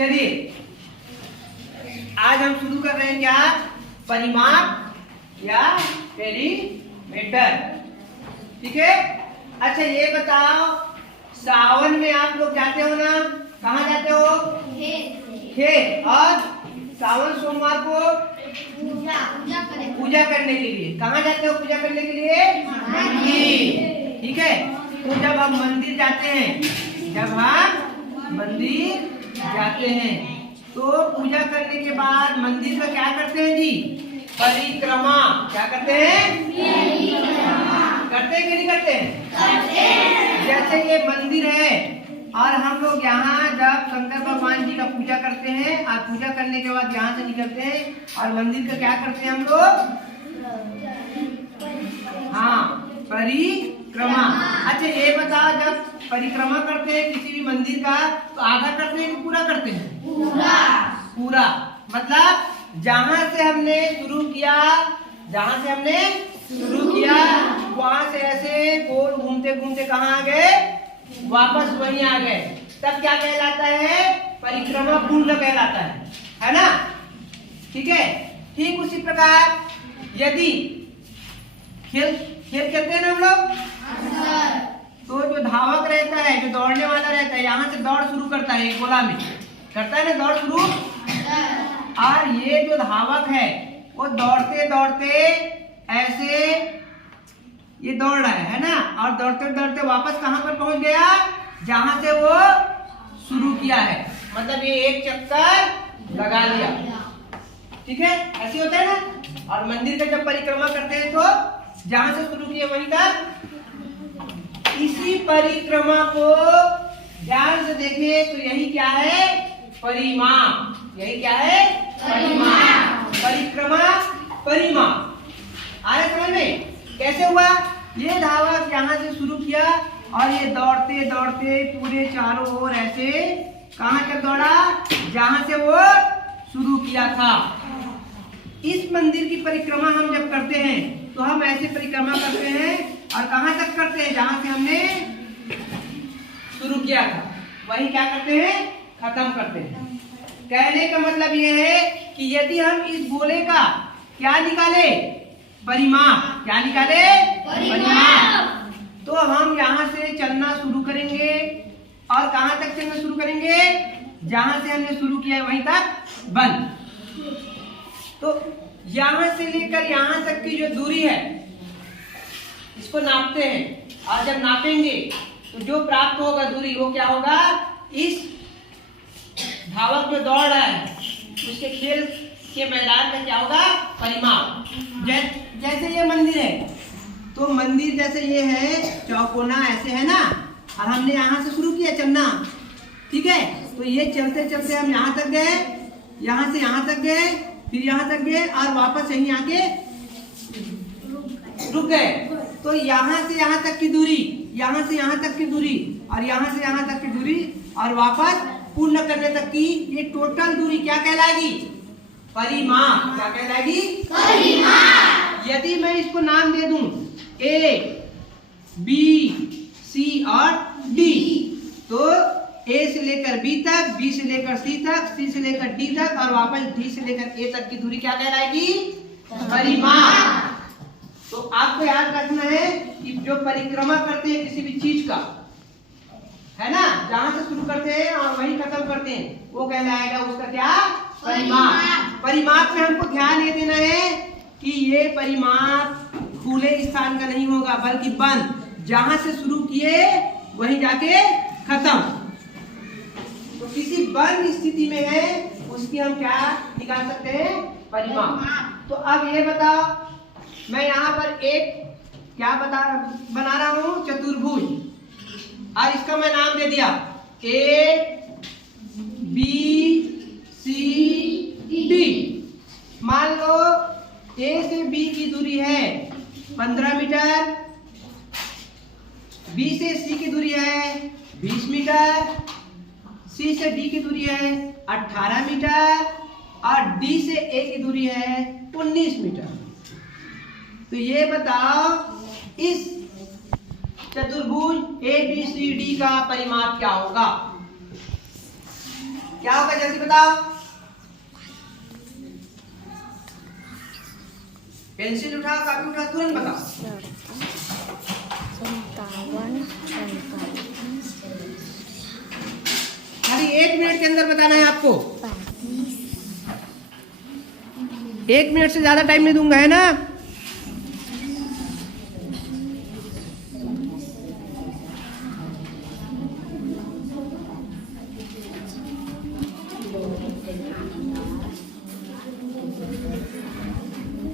चलिए आज हम शुरू कर रहे हैं क्या, परिमाप या पेरीमीटर। ठीक है। अच्छा ये बताओ, सावन में आप लोग जाते हो ना, कहाँ जाते हो? खेत। और सावन सोमवार को पूजा करने के लिए कहाँ जाते हो? पूजा करने के लिए मंदिर। ठीक है। तो जब हम मंदिर जाते हैं, तो पूजा करने के बाद मंदिर में क्या करते हैं जी? परिक्रमा। क्या करते हैं? करते हैं कि नहीं करते हैं? जैसे ये मंदिर है और हम लोग यहाँ जब शंकर भगवान जी का पूजा करते हैं और पूजा करने के बाद यहाँ से निकलते हैं और मंदिर का क्या करते हैं हम लोग? हाँ, परिक्रमा। अच्छा ये बताओ, जब परिक्रमा करते हैं किसी भी मंदिर का तो आधा करते हैं कि पूरा करते हैं? पूरा। मतलब जहाँ से हमने शुरू किया वहाँ से ऐसे गोल घूमते घूमते कहाँ आ गए? वापस वहीं आ गए। तब क्या कहलाता है? परिक्रमा पूर्ण कहलाता है ना? ठीक है। ठीक उसी प्रकार यदि खेल खेलते हैं ना हम लोग, तो जो धावक रहता है, जो दौड़ने वाला रहता है, यहाँ से दौड़ शुरू करता है, एक गोला में करता है ना दौड़ शुरू। और ये जो धावक है वो दौड़ते दौड़ते ऐसे ये दौड़ रहा है ना, और दौड़ते दौड़ते वापस कहाँ पर पहुंच गया? जहां से वो शुरू किया है। मतलब ये एक चक्कर लगा लिया। ठीक है, ऐसे होता है ना। और मंदिर का जब परिक्रमा करते हैं तो जहां से शुरू किया वहीं तक। इसी परिक्रमा को ध्यान से देखिए तो यही क्या है? परिमाप। यही क्या है? परिमाप। परिक्रमा परिमाप। आया समझ में? कैसे हुआ? ये धावक यहाँ से शुरू किया और ये दौड़ते दौड़ते पूरे चारों ओर ऐसे कहाँ तक दौड़ा? जहां से वो शुरू किया था। इस मंदिर की परिक्रमा हम जब करते हैं तो हम ऐसे परिक्रमा करते हैं और कहाँ तक करते हैं? जहां से हमने शुरू किया था वही क्या करते हैं? खत्म करते हैं। कहने का मतलब ये है कि यदि हम इस गोले का क्या निकाले? परिमाप। क्या निकाले? परिमाप। तो हम यहाँ से चलना शुरू करेंगे और कहाँ तक चलना शुरू करेंगे? जहां से हमने शुरू किया है वहीं तक बंद। तो यहाँ से लेकर यहाँ तक की जो दूरी है इसको नापते हैं, और जब नापेंगे तो जो प्राप्त होगा दूरी वो क्या होगा? इस धावक जो दौड़ रहा है उसके खेल के मैदान में क्या होगा? परिमाप। जैसे ये मंदिर है तो मंदिर जैसे ये है चौकोना ऐसे है ना, और हमने यहाँ से शुरू किया चलना। ठीक है। तो ये चलते चलते हम यहाँ तक गए, यहाँ से यहाँ तक गए, फिर यहाँ तक गए और वापस यहीं आके रुक गए। तो यहाँ से यहाँ तक की दूरी, यहाँ से यहाँ तक की दूरी और यहाँ से यहाँ तक की दूरी और वापस पूर्ण करने तक की ये टोटल दूरी क्या कहलाएगी? परिमाप। क्या कहलाएगी? परिमाप। यदि मैं इसको नाम दे दूं A, B, C और D, तो A से लेकर B तक, B से लेकर C तक, C से लेकर D तक और वापस D से लेकर A तक की दूरी क्या कहलाएगी? परिमाप। तो आपको याद रखना है कि जो परिक्रमा करते हैं किसी भी चीज का, है ना, जहां से शुरू करते हैं और वहीं खत्म करते हैं, वो कहलाएगा उसका क्या? परिमाप। परिमाप में हमको ध्यान ये देना है कि ये परिमाप खुले स्थान का नहीं होगा बल्कि बंद। जहां से शुरू किए वहीं जाके खत्म। तो किसी बंद स्थिति में है उसकी हम क्या निकाल सकते हैं? परिमाप। तो अब ये बताओ, मैं यहाँ पर एक क्या बना रहा हूँ? चतुर्भुज, और इसका मैं नाम दे दिया A, B, C, D। मान लो A से B की दूरी है 15 मीटर, B से C की दूरी है 20 मीटर, C से D की दूरी है 18 मीटर और D से A की दूरी है 19 मीटर। तो ये बताओ इस चतुर्भुज ABCD का परिमाप क्या होगा? क्या होगा जल्दी बताओ। पेंसिल उठाओ, कापी उठाओ, तुरंत बताओ। 57, खाली 1 मिनट के अंदर बताना है आपको। 1 मिनट से ज्यादा टाइम नहीं दूंगा, है ना।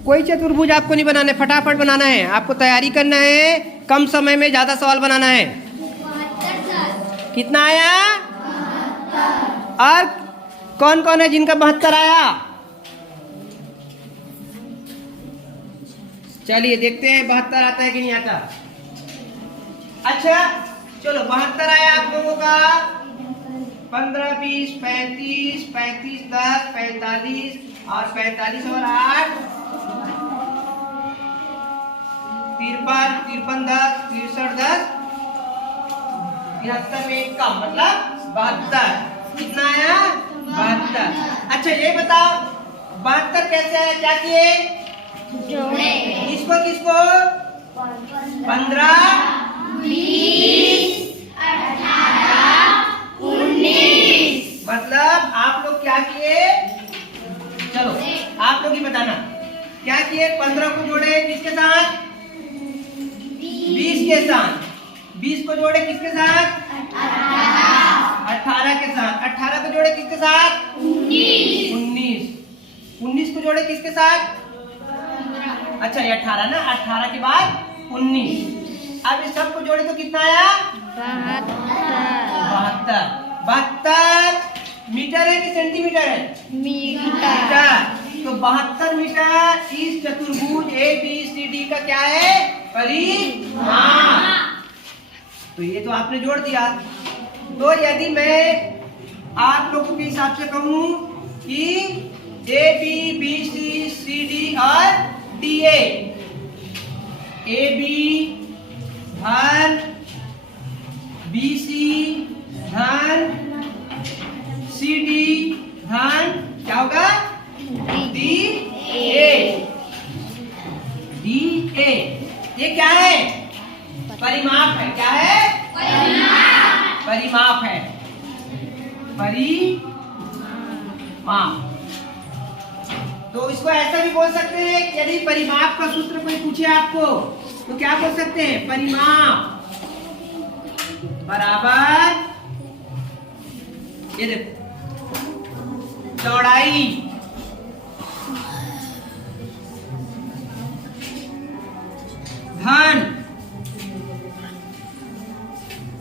कोई चतुर्भुज आपको नहीं बनाना है, फटाफट बनाना है आपको, तैयारी करना है, कम समय में ज्यादा सवाल बनाना है। कितना आया? और कौन कौन है जिनका 72 आया? चलिए देखते हैं 72 आता है कि नहीं आता। अच्छा चलो 72 आया आप लोगों का। 15, 20, 35, 35, 10, 45 और 45 और 8 53, 53, 10, 63, 10, 73 में एक कम, मतलब 72। कितना आया? 72। अच्छा ये बताओ 72 कैसे है, क्या किए? जोड़े। किसको किसको? 15, 20, 18, 19। मतलब आप लोग क्या किए? चलो आप लोग ही बताना क्या किए। 15 को जोड़े किसके साथ? 20 के साथ। 20 को जोड़े किसके साथ? 18 के साथ। 18 को जोड़े किसके साथ? 19। 19 को जोड़े किसके साथ? अच्छा ये 18 ना, 18 के बाद 19। अब इस सबको जोड़े तो कितना आया? 72। 72 मीटर है कि सेंटीमीटर है? मीटर। तो 72 मीटर इस चतुर्भुज ABCD का क्या है? परिमाप। तो ये तो आपने जोड़ दिया। तो यदि मैं आप लोगों के हिसाब से कहूं कि ABBCCD और DA, AB धन BC धन CD धन क्या होगा? DA। DA ये क्या है? परिमाप है। क्या है? परिमाप है। परिमाप। तो इसको ऐसा भी बोल सकते हैं कि यदि परिमाप का सूत्र कोई पूछे आपको तो क्या बोल सकते हैं? परिमाप बराबर, ये देखो, चौड़ाई धन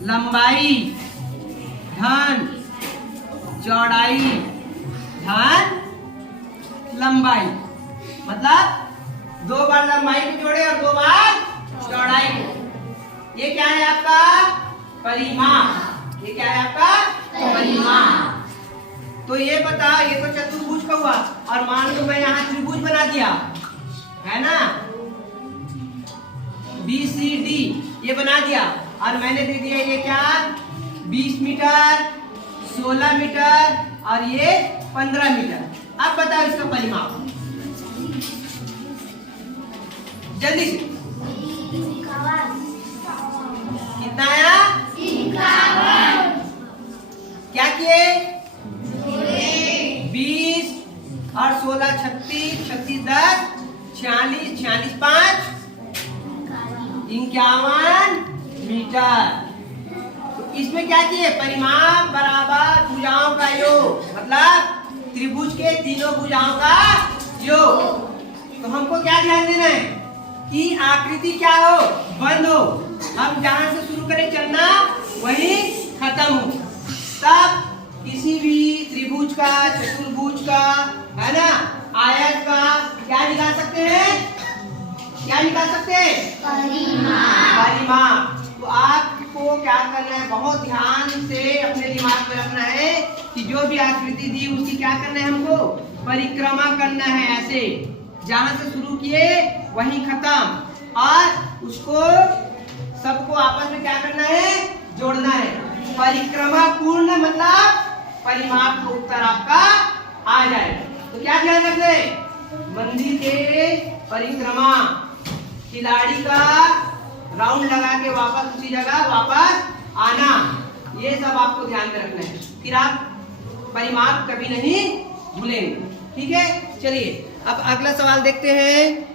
लंबाई धन चौड़ाई धन लंबाई। मतलब 2 बार लंबाई को जोड़े और 2 बार चौड़ाई को। ये क्या है आपका? परिमाप। ये क्या है आपका? परिमाप। तो ये बता, ये तो चतुर्भुज का हुआ, और मान लो मैं यहाँ त्रिभुज बना दिया, है ना, BCD ये बना दिया, और मैंने दे दिया ये क्या? 20 मीटर, 16 मीटर और ये 15 मीटर। अब बताओ इसका परिमाप जल्दी से। कितना आया? क्या किए? 20 और 16, 36, 36, 10, 46, 46, 5, 51 मीटर। तो इसमें क्या किए? परिमाप बराबर भुजाओं का योग, मतलब त्रिभुज के तीनों भुजाओं का योग। तो हमको क्या ध्यान देना है कि आकृति क्या हो? बंद हो। हम जहां से शुरू करें चलना वहीं खत्म हो। तब किसी भी त्रिभुज का, चतुर्भुज का, है ना, आयत का क्या निकाल सकते हैं? क्या निकाल सकते हैं? परिमाप। तो आपको क्या करना है? बहुत ध्यान से अपने दिमाग में रखना है कि जो भी आकृति दी उसकी क्या करना है? हमको परिक्रमा करना है। ऐसे जहां से शुरू किए वहीं खत्म, और उसको सबको आपस में क्या करना है? जोड़ना है। परिक्रमा पूर्ण मतलब परिमाप का उत्तर आपका आ जाएगा। तो क्या ध्यान रखना है, मंदिर के परिक्रमा, खिलाड़ी का राउंड लगा के वापस उसी जगह वापस आना, ये सब आपको ध्यान में रखना है, फिर आप परिमाप कभी नहीं भूलेंगे। ठीक है, चलिए अब अगला सवाल देखते हैं।